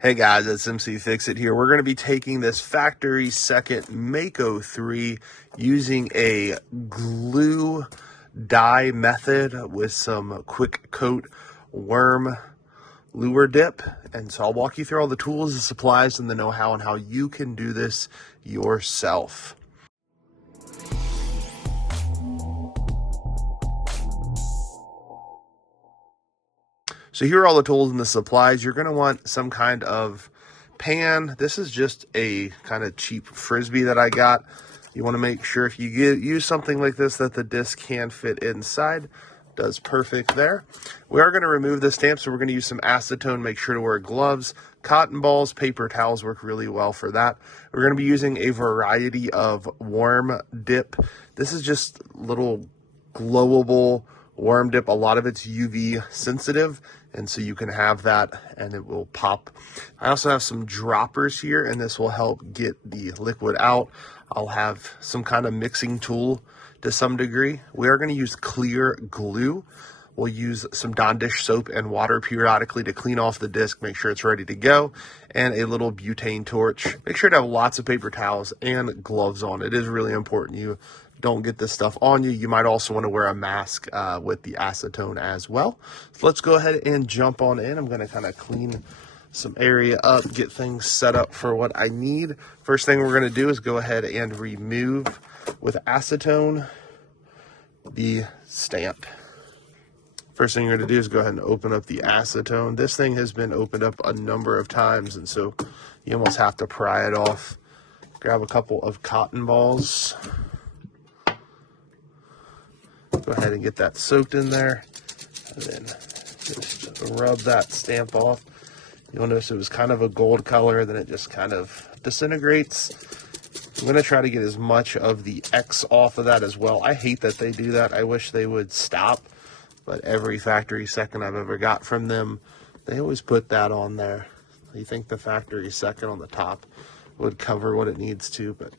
Hey guys, it's mcfixit here. We're going to be taking this factory second Mako 3 using a glue dye method with some quick coat worm lure dip. And so I'll walk you through all the tools, the supplies, and the know-how on how you can do this yourself. So here are all the tools and the supplies. You're going to want some kind of pan. This is just a kind of cheap Frisbee that I got. You want to make sure if you use something like this that the disc can fit inside. Does perfect there. We are going to remove the stamp, so we're going to use some acetone. Make sure to wear gloves. Cotton balls, paper towels work really well for that. We're going to be using a variety of worm dip. This is just little glowable worm dip. A lot of it's UV sensitive, and so you can have that and it will pop. I also have some droppers here, and this will help get the liquid out. I'll have some kind of mixing tool to some degree. We are going to use clear glue. We'll use some Dawn dish soap and water periodically to clean off the disc, make sure it's ready to go, and a little butane torch. Make sure to have lots of paper towels and gloves on. It is really important you don't get this stuff on you. You might also want to wear a mask with the acetone as well. So let's go ahead and jump on in. I'm going to kind of clean some area up, get things set up for what I need. First thing we're going to do is go ahead and remove with acetone the stamp. First thing you're going to do is go ahead and open up the acetone. This thing has been opened up a number of times, and so you almost have to pry it off. Grab a couple of cotton balls. Go ahead and get that soaked in there, and then just rub that stamp off. You'll notice it was kind of a gold color, then it just kind of disintegrates. I'm going to try to get as much of the X off of that as well. I hate that they do that. I wish they would stop, but every factory second I've ever got from them, they always put that on there. You think the factory second on the top would cover what it needs to, but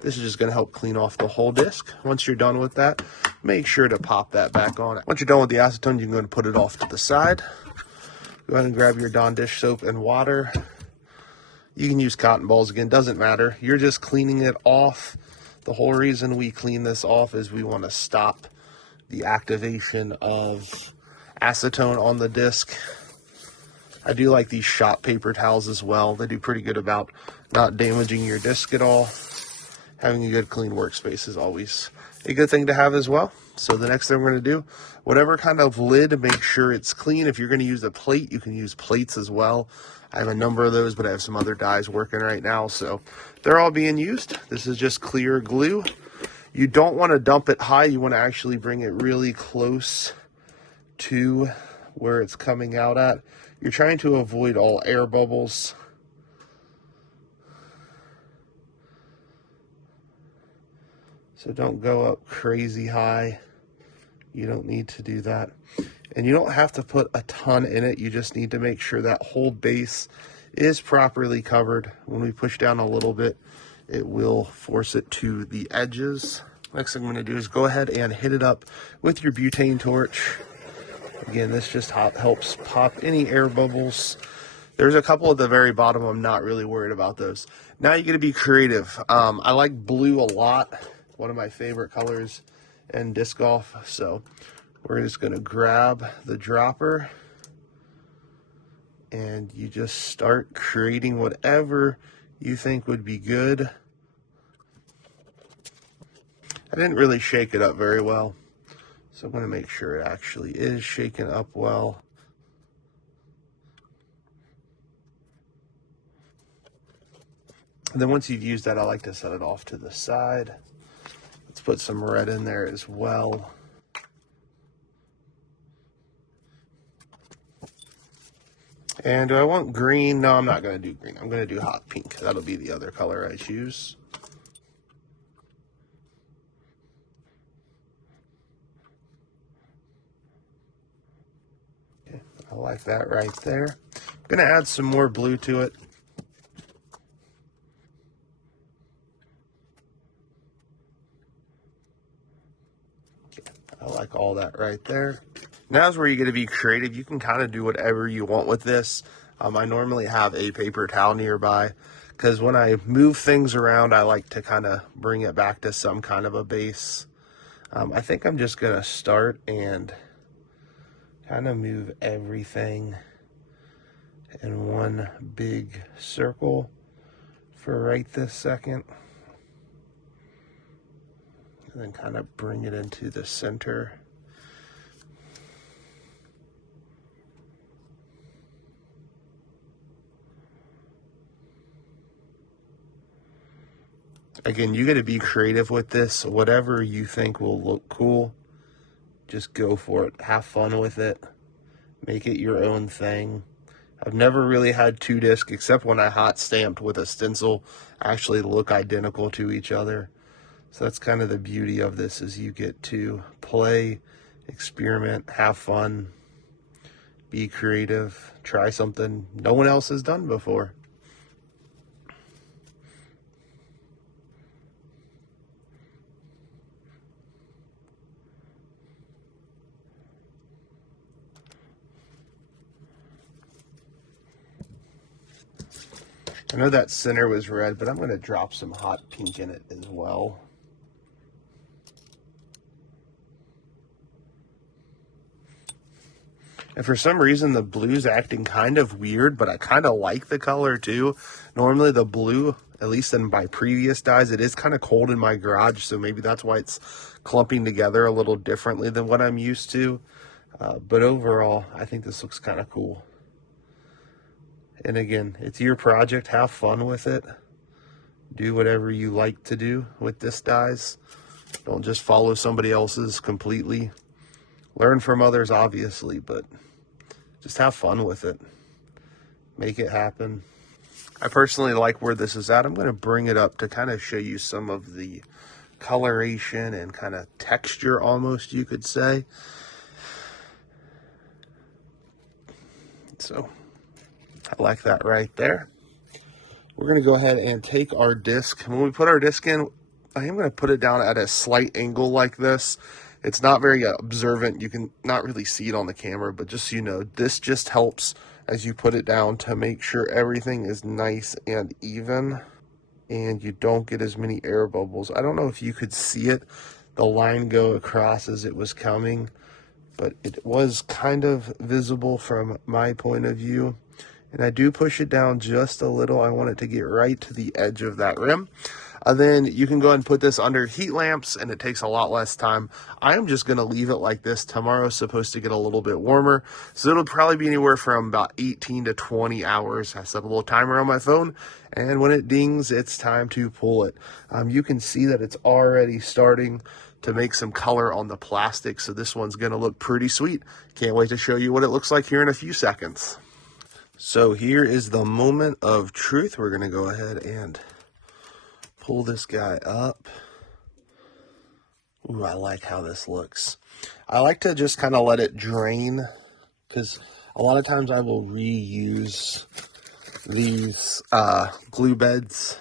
this is just going to help clean off the whole disc. Once you're done with that, make sure to pop that back on. Once you're done with the acetone, you can go and put it off to the side. Go ahead and grab your Dawn dish soap and water. You can use cotton balls again, doesn't matter. You're just cleaning it off. The whole reason we clean this off is we want to stop the activation of acetone on the disc. I do like these shop paper towels as well. They do pretty good about not damaging your disc at all. Having a good clean workspace is always a good thing to have as well. So the next thing we're going to do, whatever kind of lid, make sure it's clean. If you're going to use a plate, you can use plates as well. I have a number of those, but I have some other dyes working right now, so they're all being used. This is just clear glue. You don't want to dump it high. You want to actually bring it really close to where it's coming out at. You're trying to avoid all air bubbles. So don't go up crazy high. You don't need to do that. And you don't have to put a ton in it. You just need to make sure that whole base is properly covered. When we push down a little bit, it will force it to the edges. Next thing I'm going to do is go ahead and hit it up with your butane torch. Again, this just helps pop any air bubbles. There's a couple at the very bottom. I'm not really worried about those. Now you're going to be creative. I like blue a lot. One of my favorite colors in disc golf. So we're just going to grab the dropper and you just start creating whatever you think would be good. I didn't really shake it up very well, so I'm going to make sure it actually is shaken up well. And then once you've used that, I like to set it off to the side. Let's put some red in there as well. And do I want green? No, I'm not going to do green. I'm going to do hot pink. That'll be the other color I choose. Okay, I like that right there. I'm going to add some more blue to it. I like all that right there. Now is where you're going to be creative. You can kind of do whatever you want with this. I normally have a paper towel nearby because when I move things around, I like to kind of bring it back to some kind of a base. I think I'm just going to start and kind of move everything in one big circle for right this second. And then kind of bring it into the center. Again, you got to be creative with this. Whatever you think will look cool, just go for it. Have fun with it. Make it your own thing. I've never really had two discs, except when I hot stamped with a stencil, actually look identical to each other. So that's kind of the beauty of this, is you get to play, experiment, have fun, be creative, try something no one else has done before. I know that center was red, but I'm going to drop some hot pink in it as well. And for some reason, the blue's acting kind of weird, but I kind of like the color too. Normally the blue, at least in my previous dyes, it is kind of cold in my garage, so maybe that's why it's clumping together a little differently than what I'm used to. But overall, I think this looks kind of cool. And again, it's your project. Have fun with it. Do whatever you like to do with this dyes. Don't just follow somebody else's completely. Learn from others, obviously, but just have fun with it. Make it happen. I personally like where this is at. I'm going to bring it up to kind of show you some of the coloration and kind of texture, almost, you could say. So I like that right there. We're going to go ahead and take our disc. When we put our disc in, I am going to put it down at a slight angle like this. It's not very observant. You can not really see it on the camera, but just so you know, this just helps as you put it down to make sure everything is nice and even and you don't get as many air bubbles. I don't know if you could see it, the line go across as it was coming, but it was kind of visible from my point of view. And I do push it down just a little. I want it to get right to the edge of that rim. Then you can go ahead and put this under heat lamps, and it takes a lot less time. I am just going to leave it like this. Tomorrow's supposed to get a little bit warmer, so it'll probably be anywhere from about 18 to 20 hours. I set a little timer on my phone, and when it dings, it's time to pull it. You can see that it's already starting to make some color on the plastic, so this one's going to look pretty sweet. Can't wait to show you what it looks like here in a few seconds. So here is the moment of truth. We're going to go ahead and pull this guy up. Ooh, I like how this looks. I like to just kind of let it drain, because a lot of times I will reuse these glue beds.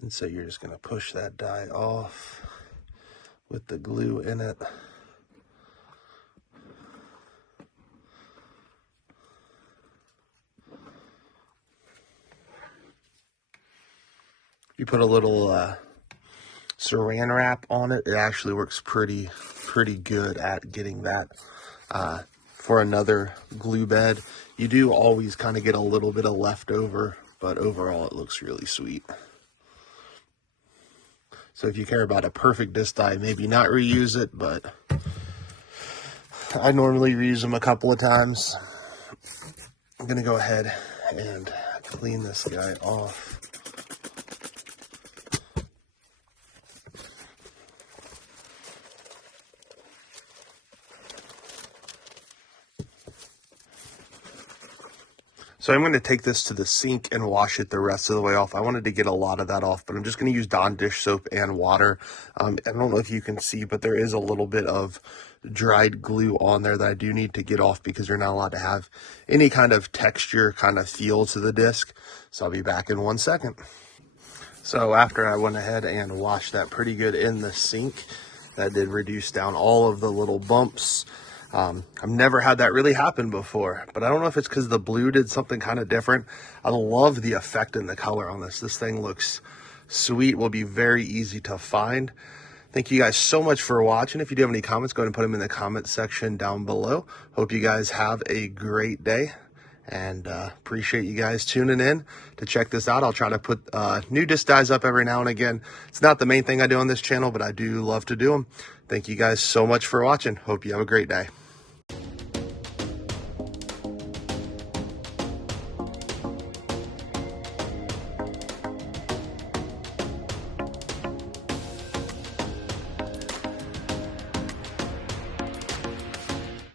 And so you're just going to push that dye off with the glue in it. You put a little saran wrap on it, it actually works pretty good at getting that for another glue bed. You do always kind of get a little bit of leftover, but overall it looks really sweet. So if you care about a perfect disc dye, maybe not reuse it, but I normally reuse them a couple of times. I'm going to go ahead and clean this guy off. So I'm going to take this to the sink and wash it the rest of the way off. I wanted to get a lot of that off, but I'm just going to use Dawn dish soap and water. I don't know if you can see, but there is a little bit of dried glue on there that I do need to get off, because you're not allowed to have any kind of texture, kind of feel to the disc. So I'll be back in 1 second. So after I went ahead and washed that pretty good in the sink, that did reduce down all of the little bumps. I've never had that really happen before, but I don't know if it's because the blue did something kind of different. I love the effect and the color on this. This thing looks sweet, will be very easy to find. Thank you guys so much for watching. If you do have any comments, go ahead and put them in the comment section down below. Hope you guys have a great day, and appreciate you guys tuning in to check this out. I'll try to put new disc dies up every now and again. It's not the main thing I do on this channel, but I do love to do them. Thank you guys so much for watching. Hope you have a great day.